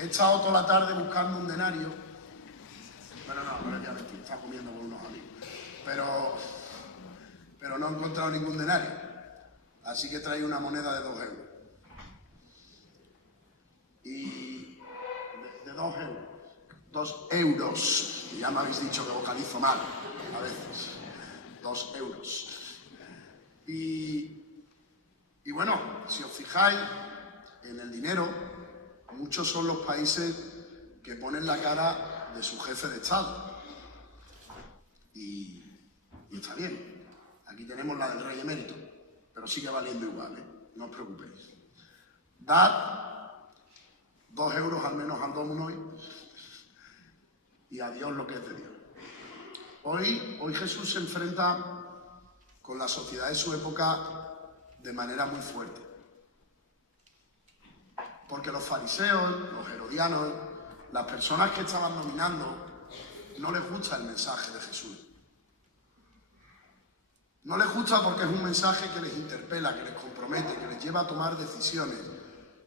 He estado toda la tarde buscando un denario. Bueno, no le voy a mentir, estaba comiendo con unos amigos. Pero no he encontrado ningún denario. Así que traí una moneda de 2 euros. Y de 2 euros. 2 euros. Y ya me habéis dicho que vocalizo mal a veces. 2 euros. Y bueno, si os fijáis en el dinero, muchos son los países que ponen la cara de su jefe de Estado. Y está bien. Aquí tenemos la del rey emérito, pero sigue valiendo igual, ¿eh? No os preocupéis. Dad 2 euros al menos al Domino y a Dios lo que es de Dios. Hoy Jesús se enfrenta con la sociedad de su época de manera muy fuerte. Porque los fariseos, los herodianos, las personas que estaban dominando, no les gusta el mensaje de Jesús. No les gusta porque es un mensaje que les interpela, que les compromete, que les lleva a tomar decisiones,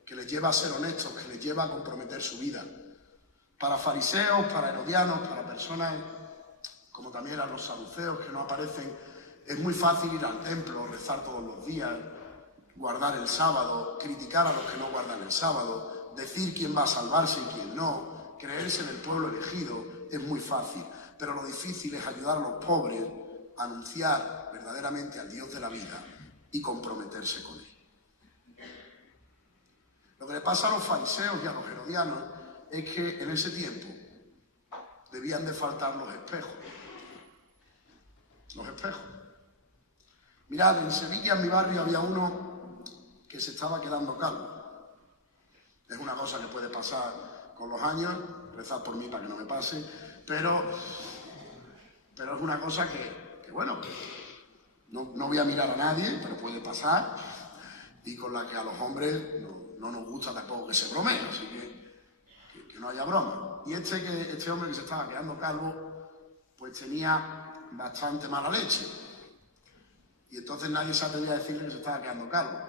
que les lleva a ser honestos, que les lleva a comprometer su vida. Para fariseos, para herodianos, para personas como también a los saduceos que no aparecen, es muy fácil ir al templo, rezar todos los días, guardar el sábado, criticar a los que no guardan el sábado, decir quién va a salvarse y quién no, creerse en el pueblo elegido, es muy fácil. Pero lo difícil es ayudar a los pobres a anunciar verdaderamente al Dios de la vida y comprometerse con él. Lo que le pasa a los fariseos y a los herodianos es que en ese tiempo debían de faltar los espejos. Los espejos. Mirad, en Sevilla, en mi barrio, había uno que se estaba quedando calvo. Es una cosa que puede pasar con los años, rezad por mí para que no me pase, pero es una cosa que bueno, no voy a mirar a nadie, pero puede pasar, y con la que a los hombres no nos gusta tampoco que se bromee, así que no haya broma. Y este hombre que se estaba quedando calvo, pues tenía bastante mala leche. Y entonces nadie se atrevía a decirle que se estaba quedando calvo.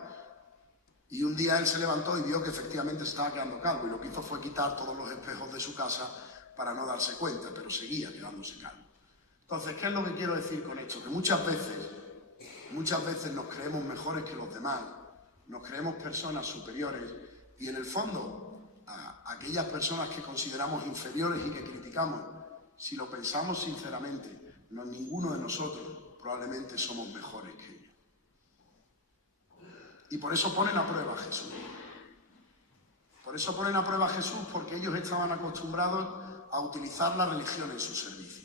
Y un día él se levantó y vio que efectivamente se estaba quedando calvo. Y lo que hizo fue quitar todos los espejos de su casa para no darse cuenta, pero seguía quedándose calvo. Entonces, ¿qué es lo que quiero decir con esto? Que muchas veces nos creemos mejores que los demás, nos creemos personas superiores y en el fondo a aquellas personas que consideramos inferiores y que criticamos, si lo pensamos sinceramente, ninguno de nosotros probablemente somos mejores que ellos. Y por eso ponen a prueba a Jesús. Por eso ponen a prueba a Jesús, porque ellos estaban acostumbrados a utilizar la religión en su servicio.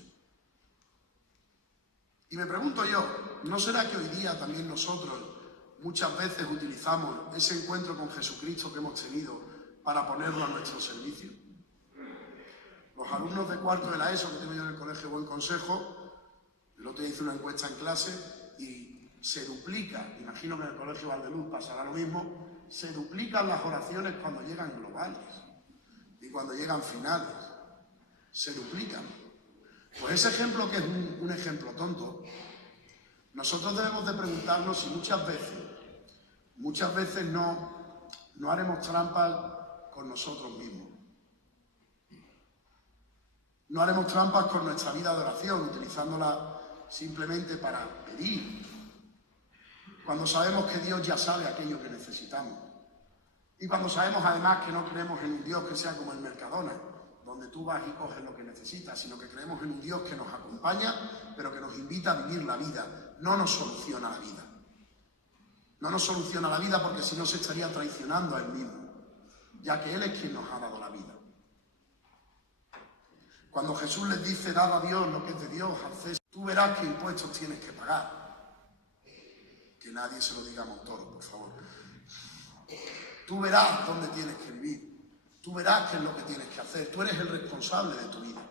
Y me pregunto yo, ¿no será que hoy día también nosotros muchas veces utilizamos ese encuentro con Jesucristo que hemos tenido para ponerlo a nuestro servicio? Los alumnos de cuarto de la ESO que tengo yo en el colegio Buen Consejo, el otro día hice una encuesta en clase y se duplica, imagino que en el colegio Valdeluz pasará lo mismo, se duplican las oraciones cuando llegan globales y cuando llegan finales, se duplican. Pues ese ejemplo, que es un ejemplo tonto, nosotros debemos de preguntarnos si muchas veces no haremos trampas con nosotros mismos. No haremos trampas con nuestra vida de oración, utilizándola simplemente para pedir, cuando sabemos que Dios ya sabe aquello que necesitamos. Y cuando sabemos además que no creemos en un Dios que sea como el Mercadona, donde tú vas y coges lo que necesitas, sino que creemos en un Dios que nos acompaña, pero que nos invita a vivir la vida, no nos soluciona la vida. No nos soluciona la vida porque si no se estaría traicionando a Él mismo, ya que Él es quien nos ha dado la vida. Cuando Jesús les dice, dad a Dios lo que es de Dios, al César, tú verás qué impuestos tienes que pagar. Que nadie se lo diga a Montoro, por favor. Tú verás dónde tienes que vivir. Tú verás qué es lo que tienes que hacer. Tú eres el responsable de tu vida.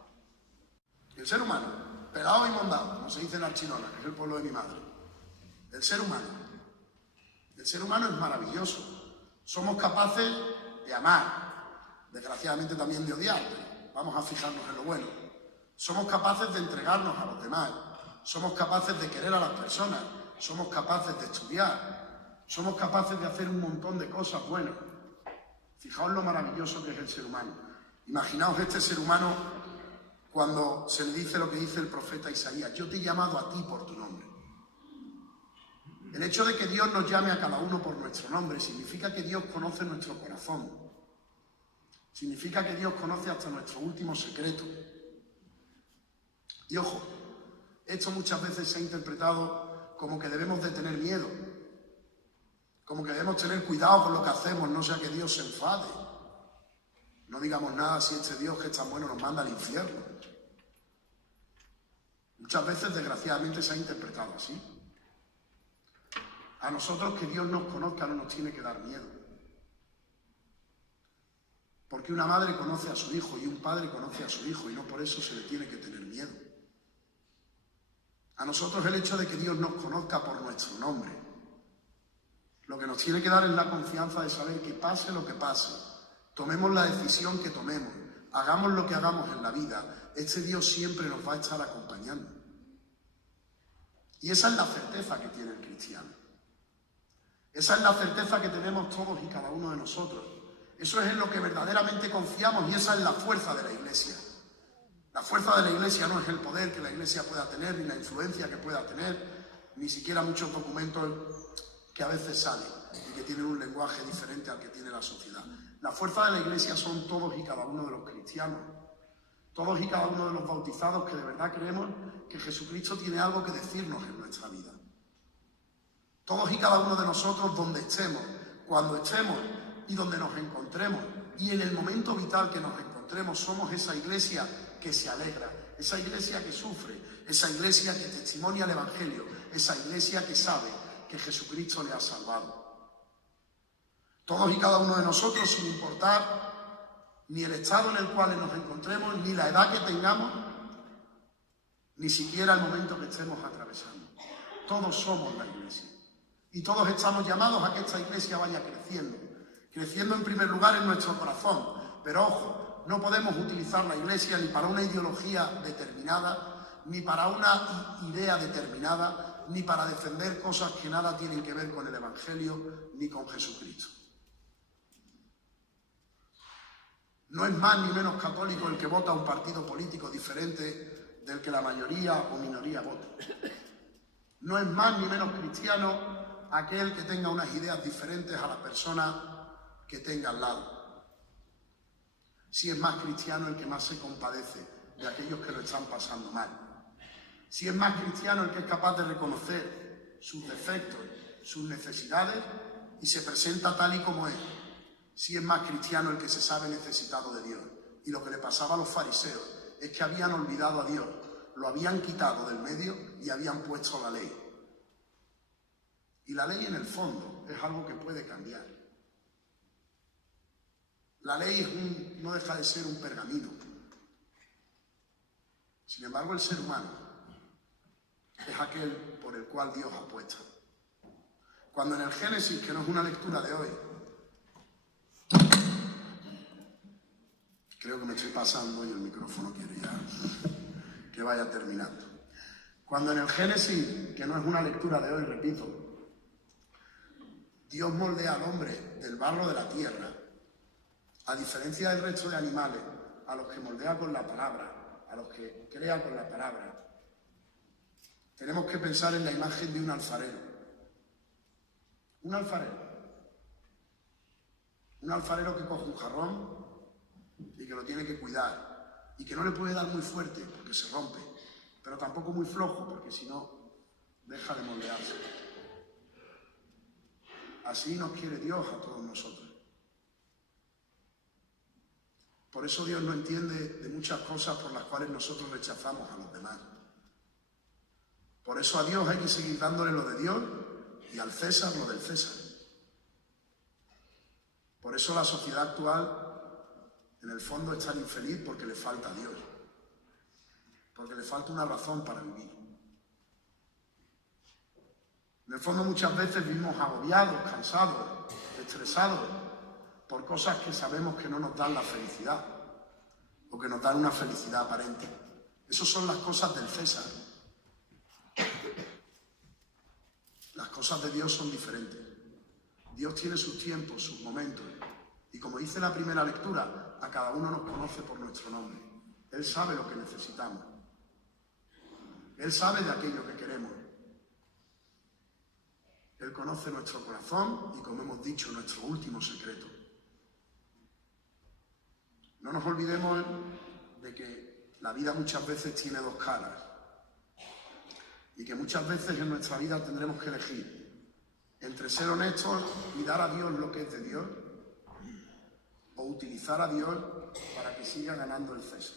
El ser humano, pelado y mondado, como se dice en Archilona, que es el pueblo de mi madre. El ser humano es maravilloso. Somos capaces de amar, desgraciadamente también de odiar, pero vamos a fijarnos en lo bueno. Somos capaces de entregarnos a los demás. Somos capaces de querer a las personas. Somos capaces de estudiar. Somos capaces de hacer un montón de cosas buenas. Fijaos lo maravilloso que es el ser humano. Imaginaos este ser humano cuando se le dice lo que dice el profeta Isaías: yo te he llamado a ti por tu nombre. El hecho de que Dios nos llame a cada uno por nuestro nombre significa que Dios conoce nuestro corazón. Significa que Dios conoce hasta nuestro último secreto. Y ojo, esto muchas veces se ha interpretado como que debemos de tener miedo, como que debemos tener cuidado con lo que hacemos, no sea que Dios se enfade. No digamos nada si este Dios que es tan bueno nos manda al infierno. Muchas veces, desgraciadamente, se ha interpretado así. A nosotros que Dios nos conozca no nos tiene que dar miedo. Porque una madre conoce a su hijo y un padre conoce a su hijo y no por eso se le tiene que tener miedo. A nosotros el hecho de que Dios nos conozca por nuestro nombre, lo que nos tiene que dar es la confianza de saber que pase lo que pase, tomemos la decisión que tomemos, hagamos lo que hagamos en la vida, este Dios siempre nos va a estar acompañando. Y esa es la certeza que tiene el cristiano. Esa es la certeza que tenemos todos y cada uno de nosotros. Eso es en lo que verdaderamente confiamos y esa es la fuerza de la Iglesia. La fuerza de la Iglesia no es el poder que la Iglesia pueda tener, ni la influencia que pueda tener, ni siquiera muchos documentos que a veces salen y que tienen un lenguaje diferente al que tiene la sociedad. La fuerza de la Iglesia son todos y cada uno de los cristianos, todos y cada uno de los bautizados que de verdad creemos que Jesucristo tiene algo que decirnos en nuestra vida. Todos y cada uno de nosotros, donde estemos, cuando estemos y donde nos encontremos, y en el momento vital que nos encontremos, somos esa iglesia que se alegra, esa iglesia que sufre, esa iglesia que testimonia el Evangelio, esa iglesia que sabe que Jesucristo le ha salvado. Todos y cada uno de nosotros, sin importar ni el estado en el cual nos encontremos, ni la edad que tengamos, ni siquiera el momento que estemos atravesando. Todos somos la iglesia. Y todos estamos llamados a que esta iglesia vaya creciendo. Creciendo en primer lugar en nuestro corazón. Pero ojo, no podemos utilizar la iglesia ni para una ideología determinada, ni para una idea determinada, ni para defender cosas que nada tienen que ver con el Evangelio ni con Jesucristo. No es más ni menos católico el que vota a un partido político diferente del que la mayoría o minoría vota. No es más ni menos cristiano aquel que tenga unas ideas diferentes a la persona que tenga al lado. Si es más cristiano el que más se compadece de aquellos que lo están pasando mal. Si es más cristiano el que es capaz de reconocer sus defectos, sus necesidades y se presenta tal y como es. Si es más cristiano el que se sabe necesitado de Dios. Y lo que le pasaba a los fariseos es que habían olvidado a Dios, lo habían quitado del medio y habían puesto la ley. Y la ley en el fondo es algo que puede cambiar. La ley no deja de ser un pergamino. Sin embargo, el ser humano es aquel por el cual Dios apuesta. Cuando en el Génesis, que no es una lectura de hoy, creo que me estoy pasando y el micrófono quiere ya que vaya terminando. Cuando en el Génesis, que no es una lectura de hoy, repito, Dios moldea al hombre del barro de la tierra, a diferencia del resto de animales, a los que moldea con la palabra, a los que crea con la palabra. Tenemos que pensar en la imagen de un alfarero. Un alfarero. Un alfarero que coge un jarrón y que lo tiene que cuidar y que no le puede dar muy fuerte porque se rompe, pero tampoco muy flojo porque si no deja de moldearse. Así nos quiere Dios a todos nosotros. Por eso Dios no entiende de muchas cosas por las cuales nosotros rechazamos a los demás. Por eso a Dios hay que seguir dándole lo de Dios y al César lo del César. Por eso la sociedad actual, en el fondo, es tan infeliz porque le falta a Dios. Porque le falta una razón para vivir. En el fondo muchas veces vivimos agobiados, cansados, estresados por cosas que sabemos que no nos dan la felicidad o que nos dan una felicidad aparente. Esas son las cosas del César. Las cosas de Dios son diferentes. Dios tiene sus tiempos, sus momentos, Y como dice la primera lectura, a cada uno nos conoce por nuestro nombre. Él sabe lo que necesitamos. Él sabe de aquello que queremos. Él conoce nuestro corazón y, como hemos dicho, nuestro último secreto. No nos olvidemos de que la vida muchas veces tiene dos caras y que muchas veces en nuestra vida tendremos que elegir entre ser honestos y dar a Dios lo que es de Dios o utilizar a Dios para que siga ganando el César.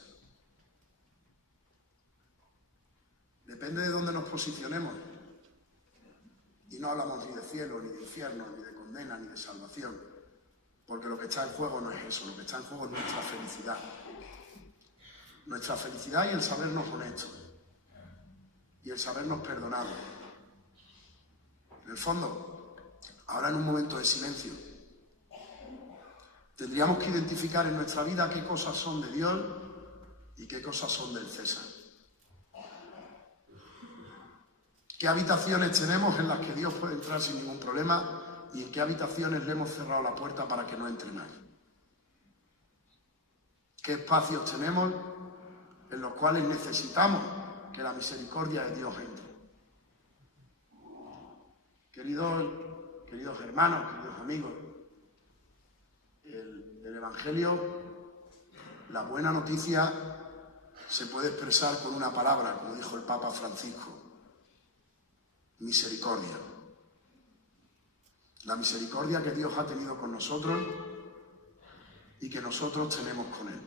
Depende de dónde nos posicionemos. Y no hablamos ni de cielo, ni de infierno, ni de condena, ni de salvación. Porque lo que está en juego no es eso, lo que está en juego es nuestra felicidad. Nuestra felicidad y el sabernos honestos. Y el sabernos perdonados. En el fondo, ahora en un momento de silencio, tendríamos que identificar en nuestra vida qué cosas son de Dios y qué cosas son del César. ¿Qué habitaciones tenemos en las que Dios puede entrar sin ningún problema y en qué habitaciones le hemos cerrado la puerta para que no entre nadie? ¿Qué espacios tenemos en los cuales necesitamos que la misericordia de Dios entre? Queridos hermanos, queridos amigos, el Evangelio, la buena noticia, se puede expresar con una palabra, como dijo el Papa Francisco: misericordia. La misericordia que Dios ha tenido con nosotros y que nosotros tenemos con Él.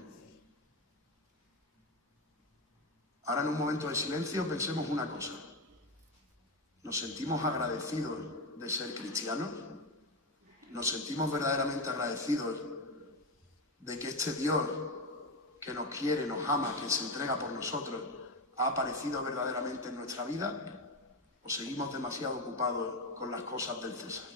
Ahora, en un momento de silencio, pensemos una cosa. ¿Nos sentimos agradecidos de ser cristianos? ¿Nos sentimos verdaderamente agradecidos de que este Dios que nos quiere, nos ama, que se entrega por nosotros, ha aparecido verdaderamente en nuestra vida? ¿O seguimos demasiado ocupados con las cosas del César?